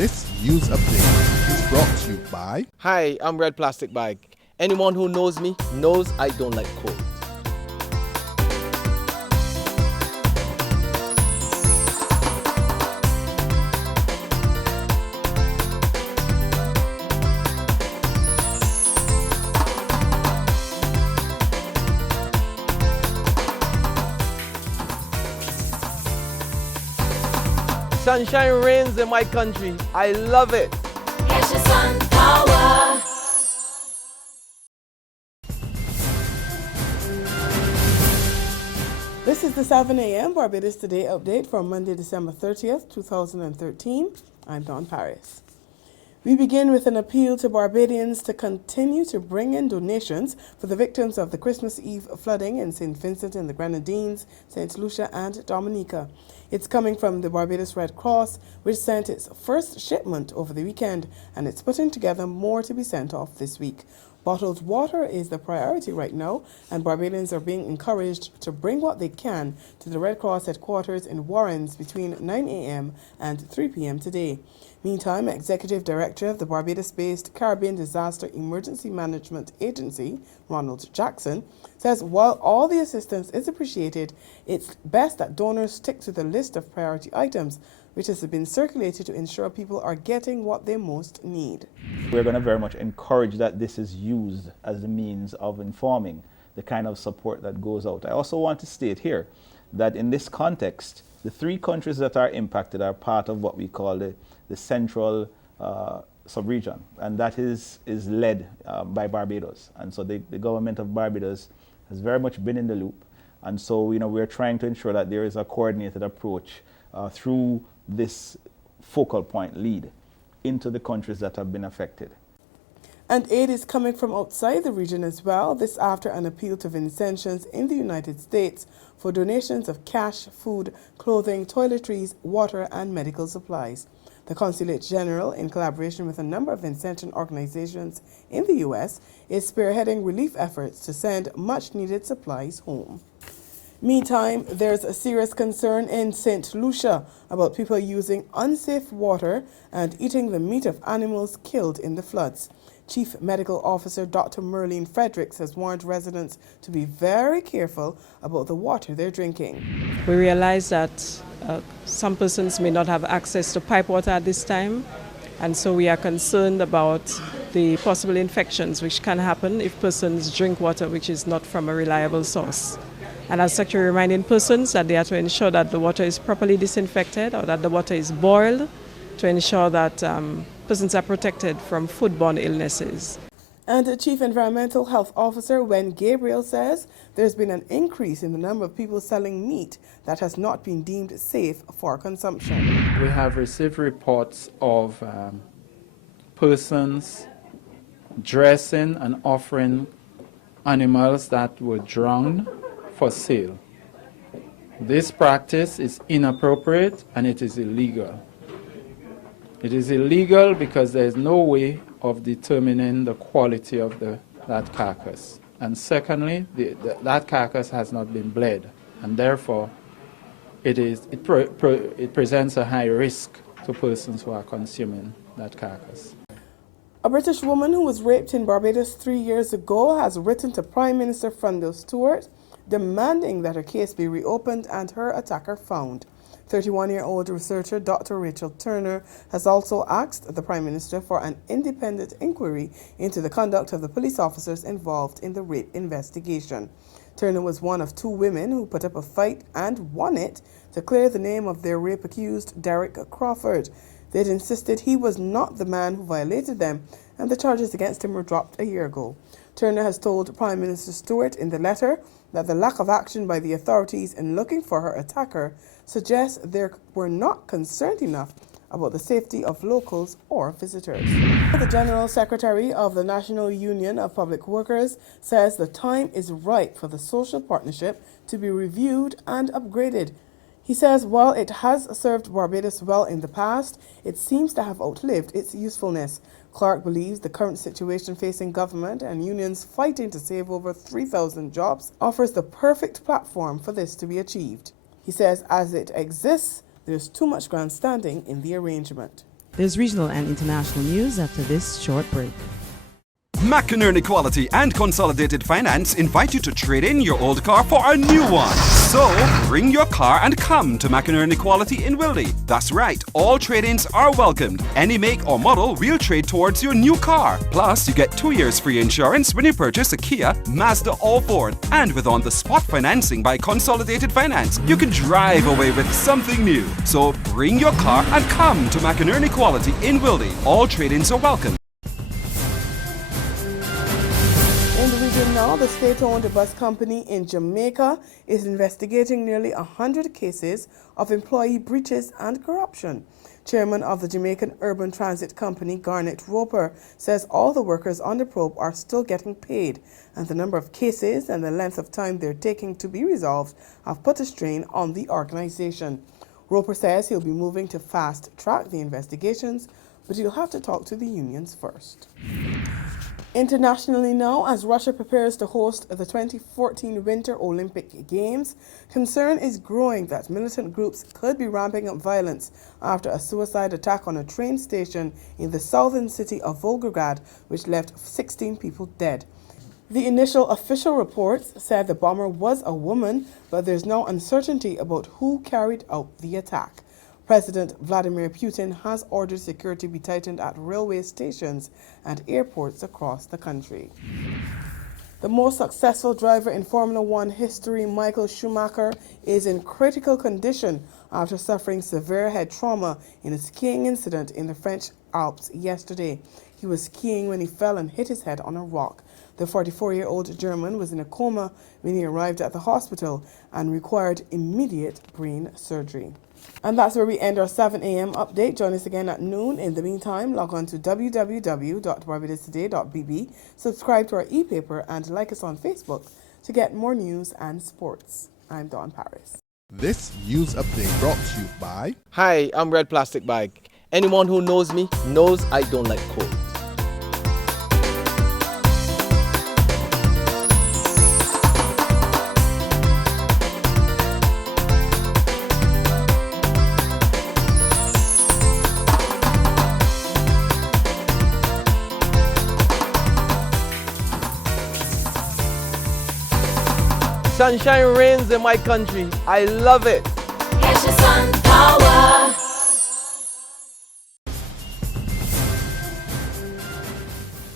This news update is brought to you by... Hi, I'm Red Plastic Bag. Anyone who knows me knows I don't like cold. Sunshine reigns in my country. I love it. Get your sun power. This is the 7 a.m. Barbados Today update for Monday, December 30th, 2013. I'm Dawn Paris. We begin with an appeal to Barbadians to continue to bring in donations for the victims of the Christmas Eve flooding in St. Vincent and the Grenadines, St. Lucia and Dominica. It's coming from the Barbados Red Cross, which sent its first shipment over the weekend, and it's putting together more to be sent off this week. Bottled water is the priority right now, and Barbadians are being encouraged to bring what they can to the Red Cross headquarters in Warrens between 9 a.m. and 3 p.m. today. Meantime, Executive Director of the Barbados-based Caribbean Disaster Emergency Management Agency, Ronald Jackson, says while all the assistance is appreciated, it's best that donors stick to the list of priority items, which has been circulated to ensure people are getting what they most need. We're going to very much encourage that this is used as a means of informing the kind of support that goes out. I also want to state here that in this context, the three countries that are impacted are part of what we call the central sub-region, and that is led by Barbados. And so the government of Barbados has very much been in the loop. And so, we're trying to ensure that there is a coordinated approach through this focal point lead into the countries that have been affected. And aid is coming from outside the region as well, this after an appeal to Vincentians in the United States for donations of cash, food, clothing, toiletries, water and medical supplies. The Consulate General, in collaboration with a number of Vincentian organizations in the U.S., is spearheading relief efforts to send much-needed supplies home. Meantime, there's a serious concern in St. Lucia about people using unsafe water and eating the meat of animals killed in the floods. Chief Medical Officer Dr. Merlene Fredericks has warned residents to be very careful about the water they're drinking. We realize that some persons may not have access to pipe water at this time, and so we are concerned about the possible infections which can happen if persons drink water which is not from a reliable source. And as such, we're reminding persons that they are to ensure that the water is properly disinfected or that the water is boiled to ensure that persons are protected from foodborne illnesses. And the Chief Environmental Health Officer, Wen Gabriel, says there's been an increase in the number of people selling meat that has not been deemed safe for consumption. We have received reports of persons dressing and offering animals that were drowned for sale. This practice is inappropriate and it is illegal. It is illegal because there is no way of determining the quality of that carcass. And secondly, that carcass has not been bled, and therefore it presents a high risk to persons who are consuming that carcass. A British woman who was raped in Barbados 3 years ago has written to Prime Minister Freundel Stuart demanding that her case be reopened and her attacker found. 31-year-old researcher Dr. Rachel Turner has also asked the Prime Minister for an independent inquiry into the conduct of the police officers involved in the rape investigation. Turner was one of two women who put up a fight and won it to clear the name of their rape accused, Derek Crawford. They'd insisted he was not the man who violated them, and the charges against him were dropped a year ago. Turner has told Prime Minister Stuart in the letter that the lack of action by the authorities in looking for her attacker suggests they were not concerned enough about the safety of locals or visitors. The General Secretary of the National Union of Public Workers says the time is ripe for the social partnership to be reviewed and upgraded. He says while it has served Barbados well in the past, it seems to have outlived its usefulness. Clark believes the current situation facing government and unions fighting to save over 3,000 jobs offers the perfect platform for this to be achieved. He says as it exists, there's too much grandstanding in the arrangement. There's regional and international news after this short break. McInerney Quality and Consolidated Finance invite you to trade in your old car for a new one. So, bring your car and come to McInerney Quality in Wildy. That's right, all trade-ins are welcomed. Any make or model we'll trade towards your new car. Plus, you get 2 years free insurance when you purchase a Kia, Mazda or Ford. And with on-the-spot financing by Consolidated Finance, you can drive away with something new. So, bring your car and come to McInerney Quality in Wildy. All trade-ins are welcome. In the region now, the state-owned bus company in Jamaica is investigating nearly 100 cases of employee breaches and corruption. Chairman of the Jamaican Urban Transit Company, Garnet Roper, says all the workers on the probe are still getting paid, and the number of cases and the length of time they're taking to be resolved have put a strain on the organization. Roper says he'll be moving to fast-track the investigations, but he'll have to talk to the unions first. Internationally now, as Russia prepares to host the 2014 Winter Olympic Games, concern is growing that militant groups could be ramping up violence after a suicide attack on a train station in the southern city of Volgograd, which left 16 people dead. The initial official reports said the bomber was a woman, but there's now uncertainty about who carried out the attack. President Vladimir Putin has ordered security be tightened at railway stations and airports across the country. The most successful driver in Formula One history, Michael Schumacher, is in critical condition after suffering severe head trauma in a skiing incident in the French Alps yesterday. He was skiing when he fell and hit his head on a rock. The 44-year-old German was in a coma when he arrived at the hospital and required immediate brain surgery. And that's where we end our 7 a.m. update. Join us again at noon. In the meantime, log on to www.barbadostoday.bb, subscribe to our e-paper, and like us on Facebook to get more news and sports. I'm Dawn Paris. This news update brought to you by... Hi, I'm Red Plastic Bag. Anyone who knows me knows I don't like cold. Sunshine reigns in my country. I love it. Get your sun power.